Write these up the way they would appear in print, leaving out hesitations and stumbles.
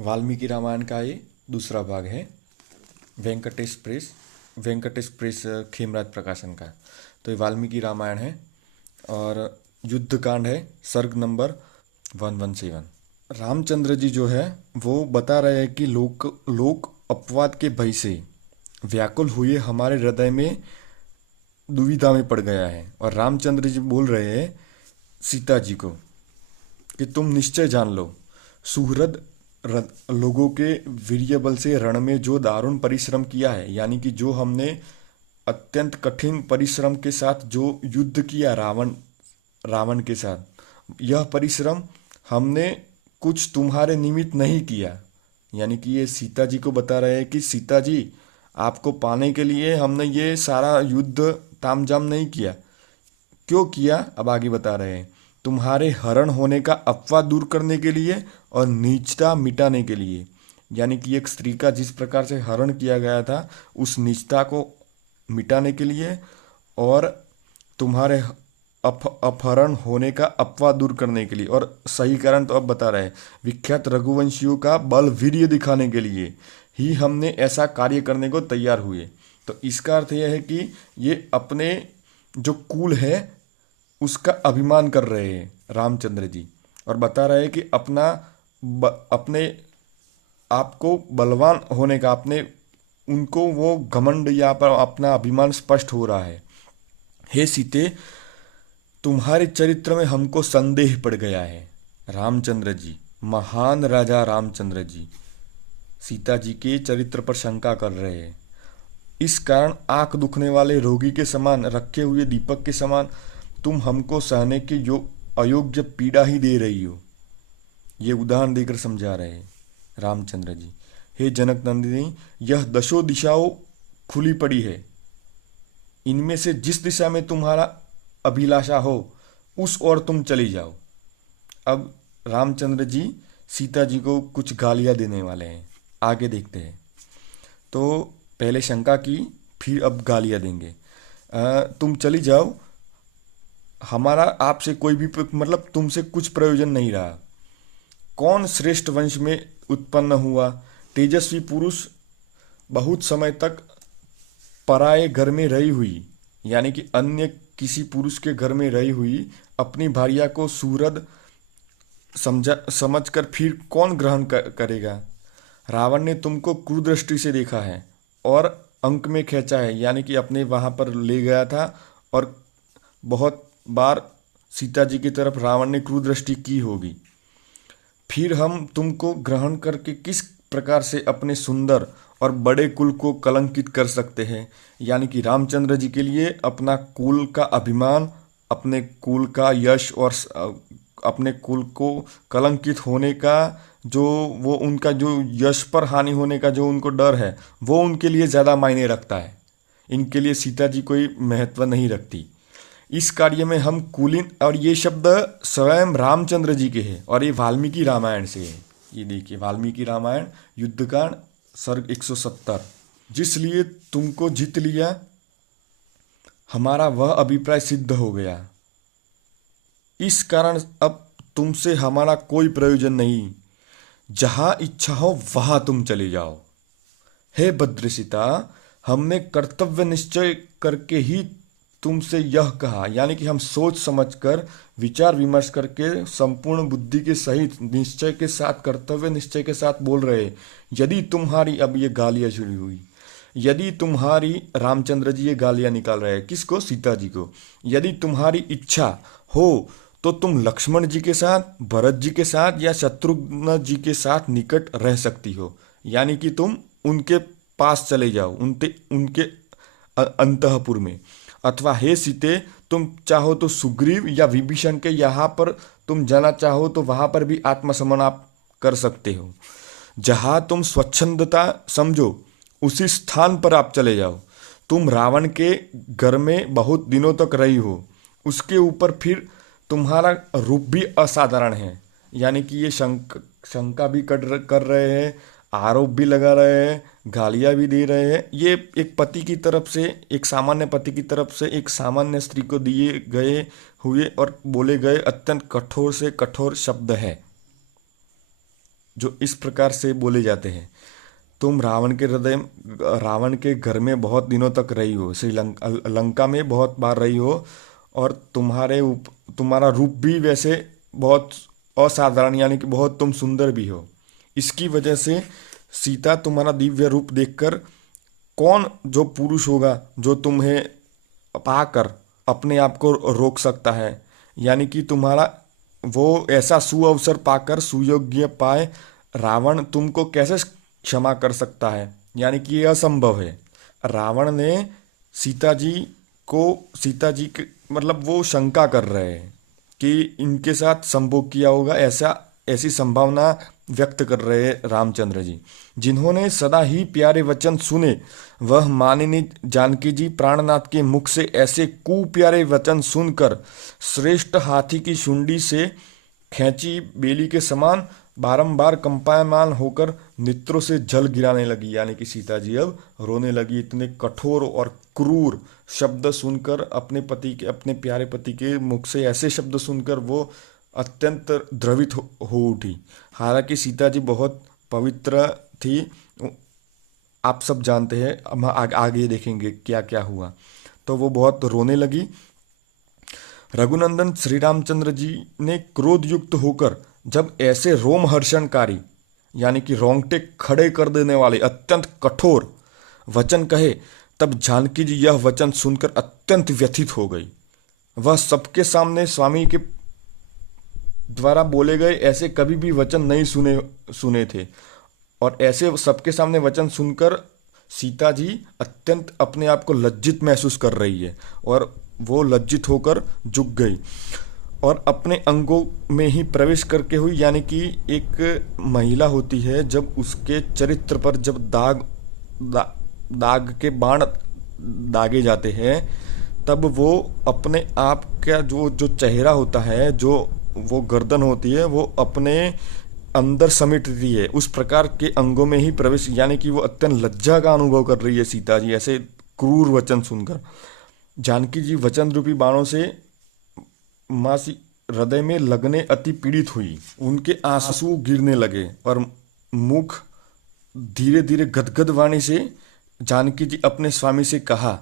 वाल्मीकि रामायण का ये दूसरा भाग है। वेंकटेश प्रेस खेमराज प्रकाशन का। तो ये वाल्मीकि रामायण है और युद्धकांड है, सर्ग नंबर 117। रामचंद्र जी जो है वो बता रहे हैं कि लोक अपवाद के भय से व्याकुल हुए हमारे हृदय में दुविधा में पड़ गया है। और रामचंद्र जी बोल रहे हैं सीता जी को कि तुम निश्चय जान लो, सुहृद लोगों के वीर्य बल से रण में जो दारुण परिश्रम किया है, यानी कि जो हमने अत्यंत कठिन परिश्रम के साथ जो युद्ध किया रावण के साथ, यह परिश्रम हमने कुछ तुम्हारे निमित्त नहीं किया। यानी कि ये सीता जी को बता रहे हैं कि सीता जी, आपको पाने के लिए हमने ये सारा युद्ध तामझाम नहीं किया। क्यों किया, अब आगे बता रहे हैं। तुम्हारे हरण होने का अफवाह दूर करने के लिए और नीचता मिटाने के लिए। यानी कि एक स्त्री का जिस प्रकार से हरण किया गया था, उस नीचता को मिटाने के लिए और तुम्हारे अपहरण होने का अफवाह दूर करने के लिए। और सही कारण तो अब बता रहे हैं, विख्यात रघुवंशियों का बल वीर्य दिखाने के लिए ही हमने ऐसा कार्य करने को तैयार हुए। तो इसका अर्थ यह है कि ये अपने जो कुल है उसका अभिमान कर रहे हैं रामचंद्र जी, और बता रहे हैं कि अपने आप को बलवान होने का, अपने उनको वो घमंड या पर अपना अभिमान स्पष्ट हो रहा है। हे सीते, तुम्हारे चरित्र में हमको संदेह पड़ गया है। रामचंद्र जी, महान राजा रामचंद्र जी सीता जी के चरित्र पर शंका कर रहे हैं। इस कारण आंख दुखने वाले रोगी के समान, रखे हुए दीपक के समान तुम हमको सहने के जो अयोग्य पीड़ा ही दे रही हो। ये उदाहरण देकर समझा रहे हैं रामचंद्र जी। हे जनक नंदिनी, यह दशों दिशाओं खुली पड़ी है, इनमें से जिस दिशा में तुम्हारा अभिलाषा हो उस ओर तुम चली जाओ। अब रामचंद्र जी सीता जी को कुछ गालियां देने वाले हैं, आगे देखते हैं। तो पहले शंका की, फिर अब गालियां देंगे। तुम चली जाओ, हमारा आपसे कोई भी मतलब तुमसे कुछ प्रयोजन नहीं रहा। कौन श्रेष्ठ वंश में उत्पन्न हुआ, तेजस्वी पुरुष बहुत समय तक पराये घर में रही हुई, यानी कि अन्य किसी पुरुष के घर में रही हुई अपनी भार्या को सुहृद समझकर फिर कौन ग्रहण करेगा। रावण ने तुमको कुदृष्टि से देखा है और अंक में खींचा है, यानी कि अपने वहां पर ले गया था और बहुत बार सीता जी की तरफ रावण ने क्रूरदृष्टि की होगी। फिर हम तुमको ग्रहण करके किस प्रकार से अपने सुंदर और बड़े कुल को कलंकित कर सकते हैं। यानी कि रामचंद्र जी के लिए अपना कुल का अभिमान, अपने कुल का यश और अपने कुल को कलंकित होने का जो वो उनका जो यश पर हानि होने का जो उनको डर है, वो उनके लिए ज़्यादा मायने रखता है। इनके लिए सीता जी कोई महत्व नहीं रखती। इस कार्य में हम कुलीन, और ये शब्द स्वयं रामचंद्र जी के हैं और ये वाल्मीकि रामायण से है। ये देखिए, वाल्मीकि रामायण युद्धकांड सर्ग 170। जिसलिए तुमको जीत लिया, हमारा वह अभिप्राय सिद्ध हो गया। इस कारण अब तुमसे हमारा कोई प्रयोजन नहीं। जहां इच्छा हो वहां तुम चले जाओ। हे भद्रसीता, हमने कर्तव्य निश्चय करके ही तुमसे यह कहा। यानी कि हम सोच समझकर, विचार विमर्श करके, संपूर्ण बुद्धि के सहित निश्चय के साथ, कर्तव्य निश्चय के साथ बोल रहे। यदि तुम्हारी, अब ये गालियां शुरू हुई, यदि तुम्हारी, रामचंद्र जी ये गालियां निकाल रहे हैं किसको, सीता जी को। यदि तुम्हारी इच्छा हो तो तुम लक्ष्मण जी के साथ, भरत जी के साथ या शत्रुघ्न जी के साथ निकट रह सकती हो। यानी कि तुम उनके पास चले जाओ, उनके अंतःपुर में। अथवा हे सीते, तुम चाहो तो सुग्रीव या विभीषण के यहाँ पर तुम जाना चाहो तो वहां पर भी आत्मसमन आप कर सकते हो। जहां तुम स्वच्छंदता समझो उसी स्थान पर आप चले जाओ। तुम रावण के घर में बहुत दिनों तक रही हो, उसके ऊपर फिर तुम्हारा रूप भी असाधारण है। यानी कि ये शंका भी कर रहे हैं, आरोप भी लगा रहे हैं, गालियां भी दे रहे हैं। ये एक पति की तरफ से, एक सामान्य पति की तरफ से एक सामान्य स्त्री को दिए गए हुए और बोले गए अत्यंत कठोर से कठोर शब्द है। जो इस प्रकार से बोले जाते हैं। तुम रावण के घर में बहुत दिनों तक रही हो, श्रीलंका लंका में बहुत बार रही हो, और तुम्हारा रूप भी वैसे बहुत असाधारण, यानी कि बहुत तुम सुंदर भी हो। इसकी वजह से सीता तुम्हारा दिव्य रूप देखकर कौन जो पुरुष होगा जो तुम्हें पाकर अपने आप को रोक सकता है, यानी कि तुम्हारा वो ऐसा सुअवसर पाकर सुयोग्य पाए रावण तुमको कैसे क्षमा कर सकता है, यानी कि ये असंभव है। रावण ने सीता जी के मतलब वो शंका कर रहे हैं कि इनके साथ संभोग किया होगा, ऐसी संभावना व्यक्त कर रहे हैं रामचंद्र जी, जिन्होंने सदा ही प्यारे वचन सुने। वह माननीय जानकी जी प्राणनाथ के मुख से ऐसे कुप्यारे वचन सुनकर श्रेष्ठ हाथी की शुंडी से खींची बेली के समान बारंबार कंपायमान होकर नेत्रों से जल गिराने लगी, यानी कि सीता जी अब रोने लगी। इतने कठोर और क्रूर शब्द सुनकर अपने प्यारे पति के मुख से ऐसे शब्द सुनकर वो अत्यंत द्रवित हो उठी। हालांकि सीता जी बहुत पवित्र थी, आप सब जानते हैं, हम आगे देखेंगे क्या क्या हुआ। तो वो बहुत रोने लगी। रघुनंदन श्री रामचंद्र जी ने क्रोध युक्त होकर जब ऐसे रोमहर्षणकारी, यानी कि रोंगटे खड़े कर देने वाले अत्यंत कठोर वचन कहे, तब जानकी जी यह वचन सुनकर अत्यंत व्यथित हो गई। वह सबके सामने स्वामी के द्वारा बोले गए ऐसे कभी भी वचन नहीं सुने थे, और ऐसे सबके सामने वचन सुनकर सीता जी अत्यंत अपने आप को लज्जित महसूस कर रही है, और वो लज्जित होकर झुक गई और अपने अंगों में ही प्रवेश करके हुई। यानी कि एक महिला होती है, जब उसके चरित्र पर जब दाग के बाण दागे जाते हैं, तब वो अपने आप का जो चेहरा होता है, जो वो गर्दन होती है, वो अपने अंदर समेटती है। उस प्रकार के अंगों में ही प्रवेश, यानी कि वो अत्यंत लज्जा का अनुभव कर रही है सीता जी ऐसे क्रूर वचन सुनकर। जानकी जी वचन रूपी बाणों से मासी हृदय में लगने अति पीड़ित हुई। उनके आंसू गिरने लगे और मुख धीरे धीरे गदगद वाणी से जानकी जी अपने स्वामी से कहा,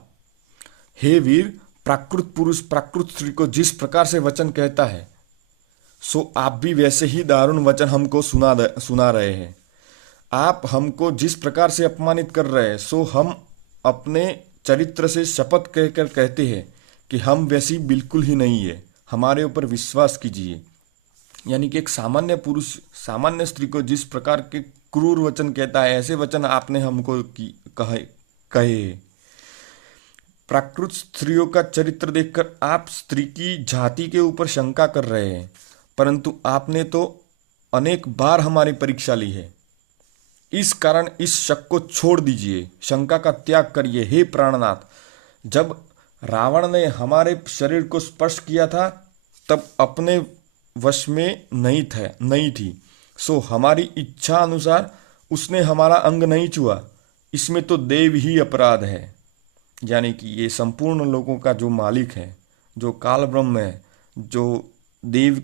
हे वीर, प्राकृत पुरुष प्राकृत स्त्री को जिस प्रकार से वचन कहता है, सो आप भी वैसे ही दारुण वचन हमको सुना रहे हैं। आप हमको जिस प्रकार से अपमानित कर रहे हैं, सो हम अपने चरित्र से शपथ कहकर कहते हैं कि हम वैसी बिल्कुल ही नहीं है, हमारे ऊपर विश्वास कीजिए। यानी कि एक सामान्य पुरुष सामान्य स्त्री को जिस प्रकार के क्रूर वचन कहता है, ऐसे वचन आपने हमको कहे। प्राकृत स्त्रियों का चरित्र देखकर आप स्त्री की जाति के ऊपर शंका कर रहे हैं, परंतु आपने तो अनेक बार हमारी परीक्षा ली है। इस कारण इस शक को छोड़ दीजिए, शंका का त्याग करिए। हे प्राणनाथ, जब रावण ने हमारे शरीर को स्पर्श किया था, तब अपने वश में नहीं थी, सो हमारी इच्छा अनुसार उसने हमारा अंग नहीं छुआ। इसमें तो देव ही अपराध है। यानी कि ये संपूर्ण लोगों का जो मालिक है, जो काल ब्रह्म है, जो देव,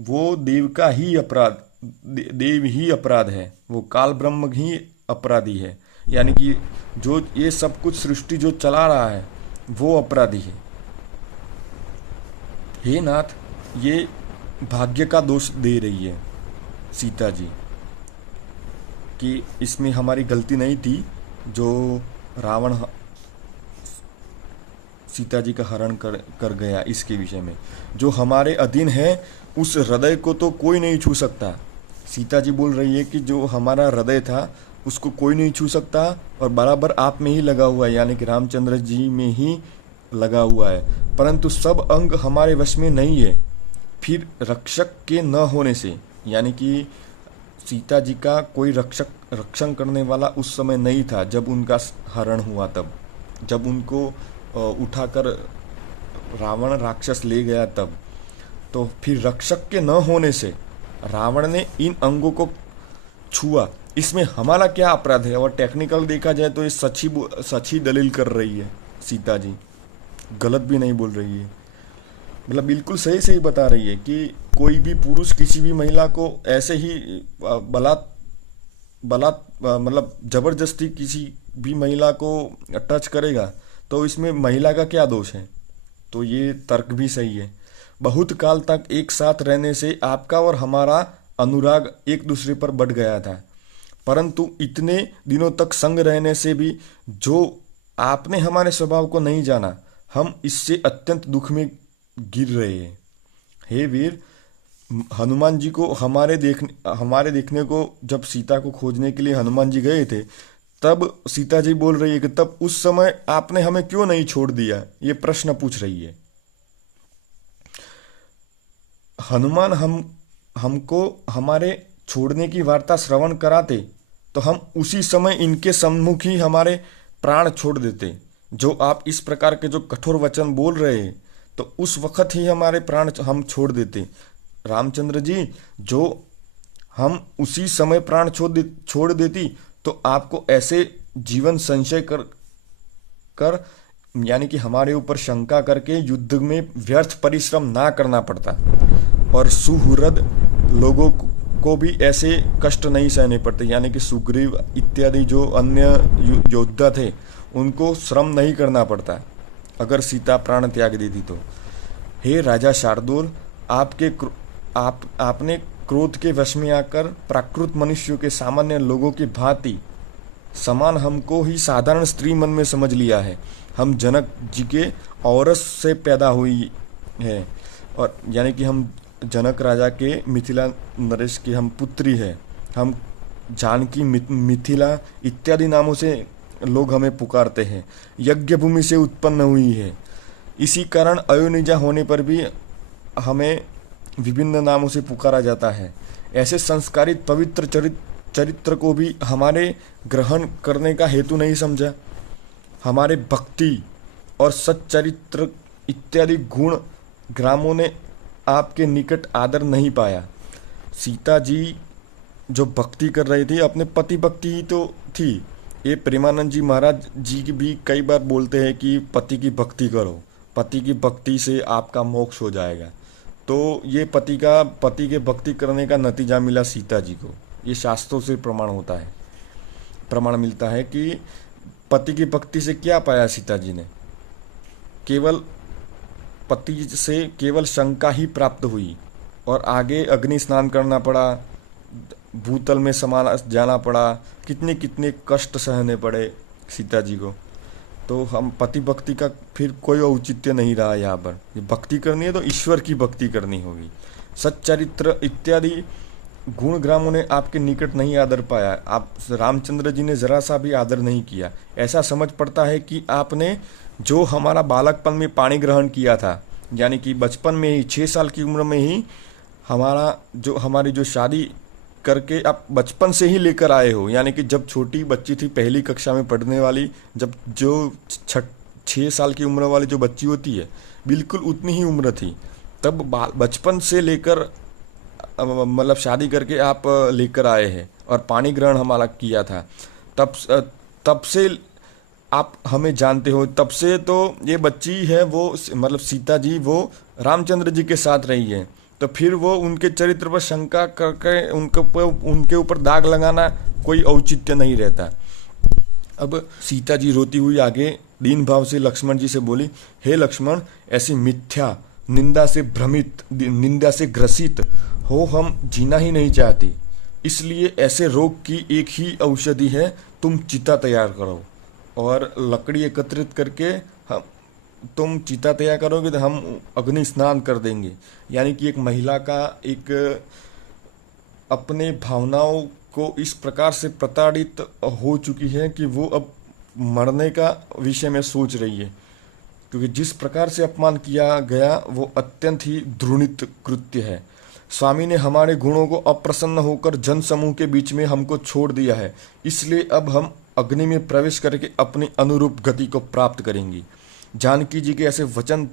वो देव का ही अपराध, देव ही अपराध है, वो काल ब्रह्म ही अपराधी है। यानी कि जो ये सब कुछ सृष्टि जो चला रहा है, वो अपराधी है। हे नाथ, ये भाग्य का दोष दे रही है सीता जी कि इसमें हमारी गलती नहीं थी, जो रावण सीता जी का हरण कर गया। इसके विषय में जो हमारे अधीन है, उस हृदय को तो कोई नहीं छू सकता। सीता जी बोल रही है कि जो हमारा हृदय था उसको कोई नहीं छू सकता, और बराबर आप में ही लगा हुआ है, यानी कि रामचंद्र जी में ही लगा हुआ है, परंतु सब अंग हमारे वश में नहीं है। फिर रक्षक के न होने से, यानी कि सीता जी का कोई रक्षण करने वाला उस समय नहीं था जब उनका हरण हुआ, तब जब उनको उठाकर रावण राक्षस ले गया, तब तो फिर रक्षक के न होने से रावण ने इन अंगों को छुआ। इसमें हमारा क्या अपराध है? और टेक्निकल देखा जाए तो ये सच ही दलील कर रही है सीता जी, गलत भी नहीं बोल रही है। मतलब बिल्कुल सही सही बता रही है कि कोई भी पुरुष किसी भी महिला को ऐसे ही बलात् बलात् मतलब जबरदस्ती किसी भी महिला को टच करेगा तो इसमें महिला का क्या दोष है। तो ये तर्क भी सही है। बहुत काल तक एक साथ रहने से आपका और हमारा अनुराग एक दूसरे पर बढ़ गया था, परंतु इतने दिनों तक संग रहने से भी जो आपने हमारे स्वभाव को नहीं जाना, हम इससे अत्यंत दुख में गिर रहे हैं। हे वीर, हनुमान जी को हमारे देखने को जब सीता को खोजने के लिए हनुमान जी गए थे, तब सीता जी बोल रही है कि तब उस समय आपने हमें क्यों नहीं छोड़ दिया, ये प्रश्न पूछ रही है। हनुमान हमको हमारे छोड़ने की वार्ता श्रवण कराते तो हम उसी समय इनके सम्मुख ही हमारे प्राण छोड़ देते। जो आप इस प्रकार के जो कठोर वचन बोल रहे हैं, तो उस वक्त ही हमारे प्राण हम छोड़ देते। रामचंद्र जी, जो हम उसी समय प्राण छोड़ देती तो आपको ऐसे जीवन संशय कर यानी कि हमारे ऊपर शंका करके युद्ध में व्यर्थ परिश्रम ना करना पड़ता, और सुहृद लोगों को भी ऐसे कष्ट नहीं सहने पड़ते। यानी कि सुग्रीव इत्यादि जो अन्य योद्धा थे, उनको श्रम नहीं करना पड़ता अगर सीता प्राण त्याग देती तो। हे राजा शार्दूल, आपने क्रोध के वश में आकर प्राकृत मनुष्यों के सामान्य लोगों की भांति समान हमको ही साधारण स्त्री मन में समझ लिया है। हम जनक जी के औरस से पैदा हुई है, और यानी कि हम जनक राजा के मिथिला नरेश के हम पुत्री है। हम जानकी मिथिला इत्यादि नामों से लोग हमें पुकारते हैं। यज्ञ भूमि से उत्पन्न हुई है, इसी कारण अयोनिजा होने पर भी हमें विभिन्न नामों से पुकारा जाता है। ऐसे संस्कारित पवित्र चरित्र को भी हमारे ग्रहण करने का हेतु नहीं समझा। हमारे भक्ति और सच्चरित्र इत्यादि गुण ग्रामों ने आपके निकट आदर नहीं पाया। सीता जी जो भक्ति कर रही थी, अपने पति भक्ति ही तो थी। ये प्रेमानंद जी महाराज जी भी कई बार बोलते हैं कि पति की भक्ति करो, पति की भक्ति से आपका मोक्ष हो जाएगा। तो ये पति के भक्ति करने का नतीजा मिला सीता जी को। ये शास्त्रों से प्रमाण मिलता है कि पति की भक्ति से क्या पाया सीता जी ने। केवल पति से केवल शंका ही प्राप्त हुई, और आगे अग्नि स्नान करना पड़ा, भूतल में समाना जाना पड़ा, कितने कितने कष्ट सहने पड़े सीता जी को। तो हम पति भक्ति का फिर कोई औचित्य नहीं रहा। यहाँ पर भक्ति करनी है तो ईश्वर की भक्ति करनी होगी। सच्चरित्र इत्यादि गुण ग्रामों ने आपके निकट नहीं आदर पाया। आप रामचंद्र जी ने जरा सा भी आदर नहीं किया। ऐसा समझ पड़ता है कि आपने जो हमारा बालकपन में पाणी ग्रहण किया था, यानी कि बचपन में ही 6 साल की उम्र में ही हमारी जो शादी करके आप बचपन से ही लेकर आए हो। यानी कि जब छोटी बच्ची थी, पहली कक्षा में पढ़ने वाली, जब जो 6 साल की उम्र वाली जो बच्ची होती है, बिल्कुल उतनी ही उम्र थी, तब बचपन से लेकर मतलब शादी करके आप लेकर आए हैं और पाणी ग्रहण हमारा किया था। तब से आप हमें जानते हो। तब से तो ये बच्ची है वो मतलब सीता जी वो रामचंद्र जी के साथ रही है, तो फिर वो उनके चरित्र पर शंका करके उनके ऊपर दाग लगाना कोई औचित्य नहीं रहता। अब सीता जी रोती हुई आगे दीन भाव से लक्ष्मण जी से बोली, हे लक्ष्मण, ऐसी मिथ्या निंदा से भ्रमित, निंदा से ग्रसित हो हम जीना ही नहीं चाहती। इसलिए ऐसे रोग की एक ही औषधि है, तुम चिता तैयार करो और लकड़ी एकत्रित करके तुम चिता तैयार करोगे तो हम अग्नि स्नान कर देंगे। यानी कि एक महिला का एक अपने भावनाओं को इस प्रकार से प्रताड़ित हो चुकी है कि वो अब मरने का विषय में सोच रही है, क्योंकि जिस प्रकार से अपमान किया गया वो अत्यंत ही घृणित कृत्य है। स्वामी ने हमारे गुणों को अप्रसन्न होकर जन समूह के बीच में हमको छोड़ दिया है, इसलिए अब हम अग्नि में प्रवेश करके अपनी अनुरूप गति को प्राप्त करेंगी। जानकी जी के ऐसे वचन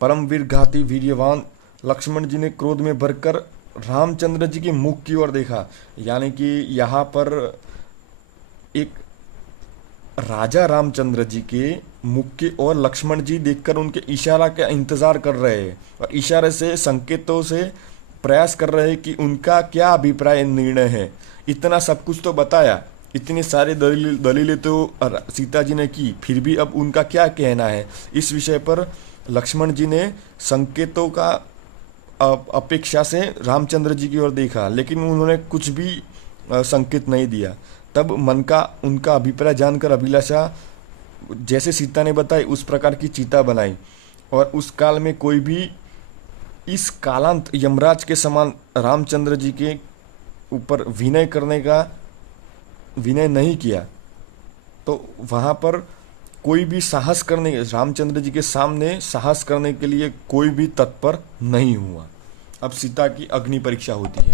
परम वीर घाती वीर्यवान लक्ष्मण जी ने क्रोध में भरकर रामचंद्र जी के मुख की ओर देखा। यानी कि यहाँ पर एक राजा रामचंद्र जी के मुख की ओर लक्ष्मण जी देखकर उनके इशारा का इंतजार कर रहे हैं और इशारे से संकेतों से प्रयास कर रहे हैं कि उनका क्या अभिप्राय निर्णय है। इतना सब कुछ तो बताया, इतनी सारी दलीलें तो सीता जी ने की, फिर भी अब उनका क्या कहना है इस विषय पर लक्ष्मण जी ने संकेतों का अपेक्षा से रामचंद्र जी की ओर देखा, लेकिन उन्होंने कुछ भी संकेत नहीं दिया। तब मन का उनका अभिप्राय जानकर अभिलाषा जैसे सीता ने बताई उस प्रकार की चीता बनाई और उस काल में कोई भी इस कालांत यमराज के समान रामचंद्र जी के ऊपर विनय नहीं किया। तो वहाँ पर कोई भी साहस करने, रामचंद्र जी के सामने साहस करने के लिए कोई भी तत्पर नहीं हुआ। अब सीता की अग्नि परीक्षा होती है।